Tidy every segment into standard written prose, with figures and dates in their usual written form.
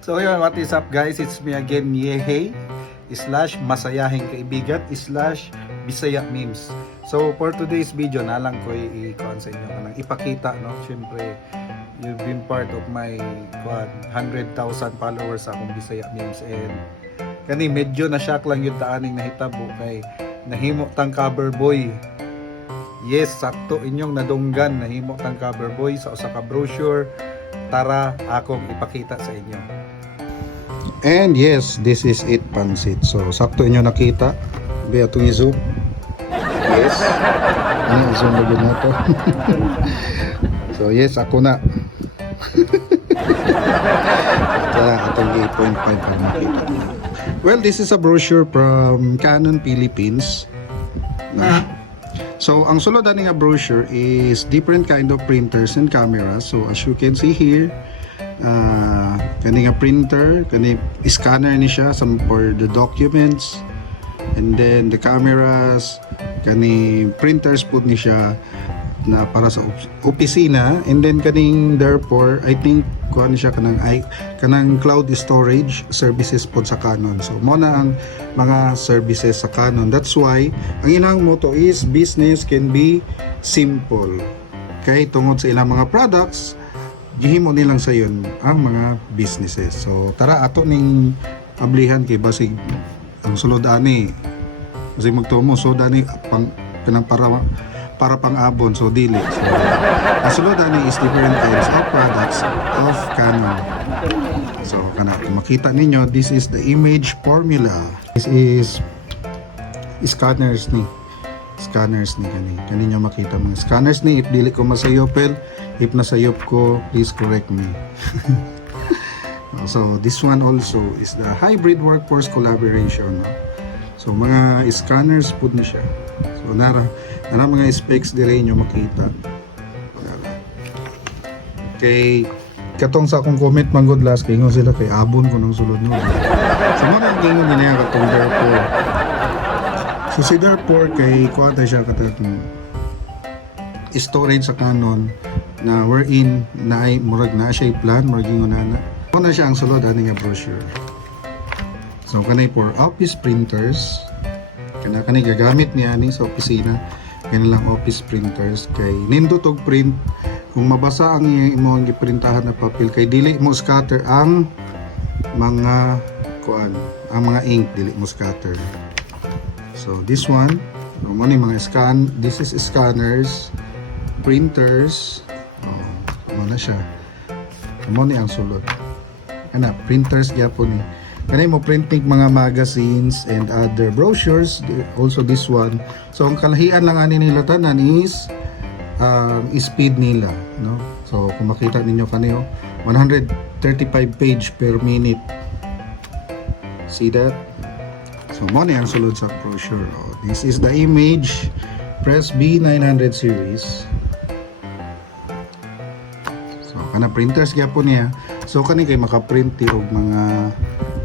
So yun, what is up guys? It's me again, Yehey / masayahing kaibigan / Bisaya memes. So for today's video, nalang ko i-kuan sa inyo kanang ipakita, no? Syempre, you've been part of my 100,000 followers sa akong Bisaya memes, and kani medyo na shock lang yung taaning nahitabo kay nahimo tang cover boy. Yes, sakto inyong nadunggan, nahimo tang cover boy sa usa ka brochure. Tara akong ipakita sa inyo. And yes, this is it, pansit. So sakto inyo nakita. Be atong i-zoom. Yes. Ano i-zoom na na to. So yes, ako na. Tara atong 8.5 para makita. Well, this is a brochure from Canon Philippines. So, ang sulod ani nga brochure is different kind of printers and cameras. So, as you can see here, kani nga printer, kani scanner ni siya for the documents, and then the cameras, kani printers pud ni siya na para sa opisina, and then kaning therefore I think kuan siya kanang cloud storage services pod sa Canon. So mo na ang mga services sa Canon. That's why ang ilang motto is business can be simple. Kay tungod sa ilang mga products, gihimo nilang sa yun ang mga businesses. So tara ato ning ablihan kay basig ang sulod ani. Basig magtumo so dani pang kanang para pang-abon, so dili. So, ang sulod ani is different kinds of products of Canon. So, kana makita ninyo, this is the image formula. This is scanners ni. Scanners ni kani. Kani nyo makita mga scanners ni. If dili ko masayopel, if nasayop ko, please correct me. So, this one also is the hybrid workforce collaboration. So, mga scanners pud na siya. So, nara mga specs dire nyo makita. Okay, katong sa akong comment manggod last kay ingon sila kay abon ko nang sulod no. So mo nang ingon niya katong therefore. So si therefore kay kuwata siya katong storage sa Canon na wherein na ay murag na siya plan murag ingon na. Mo na siya ang sulod ani nga brochure. So kanay for office printers, kanay gagamit niya ani sa opisina. Yan lang office printers kay nindot og print kung mabasa ang imong giprintahan na papel kay dili mo scatter ang mga kuan, ang mga ink dili mo scatter. So this one, mo ni mga this is scanners, printers. Mo na siya. Mo ni ang sulod. Ana, printers gyapon ni. Kanay mo printing mga magazines and other brochures, also this one. So ang kalahian lang ani nila tanan is speed nila, no? So kung makita ninyo kaniyo 135 page per minute. See that? So mo na ang sulod sa brochure. Oh, this is the image Press B900 series. So kana printers gyapon niya. So kani kay makaprint og mga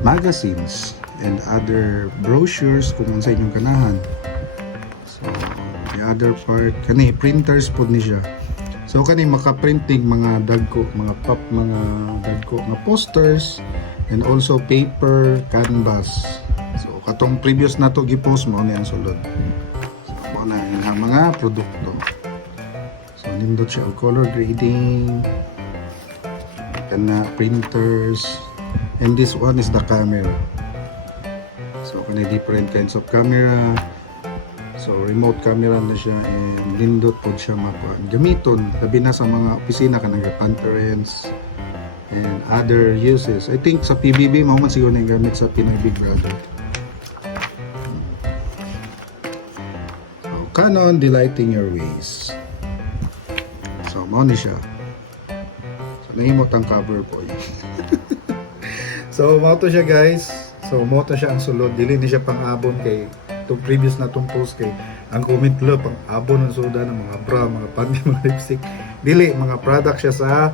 magazines and other brochures kung sa inyong kanahan. So the other part kani printers pod ni siya. So kani makaprinting mga dagko, mga dagko nga posters and also paper canvas. So katong previous na to gi-post mo ni ang sulod. So mo na ang mga produkto. So nindot siya og color grading, kana printers. And this one is the camera. So kani different kinds of camera. So remote camera na siya, and lindot po siya gamiton labi na sa mga opisina kanang conference and other uses. I think sa PBB mao man siguro nang gamit sa Pinoy Big Brother. So Canon, delighting your ways. So mao ni siya. So nahimot ang cover po. So, moto siya guys. So, moto siya ang sulod. Dili ni siya pang-abon kay itong previous na itong post kay ang comment lo pang-abon ng suda ng mga bra, mga panty, mga lipstick. Dili, mga product siya sa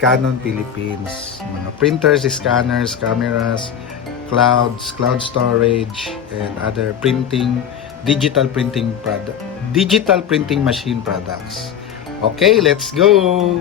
Canon Philippines. Mga printers, scanners, cameras, cloud storage, and other digital printing machine products. Okay, let's go!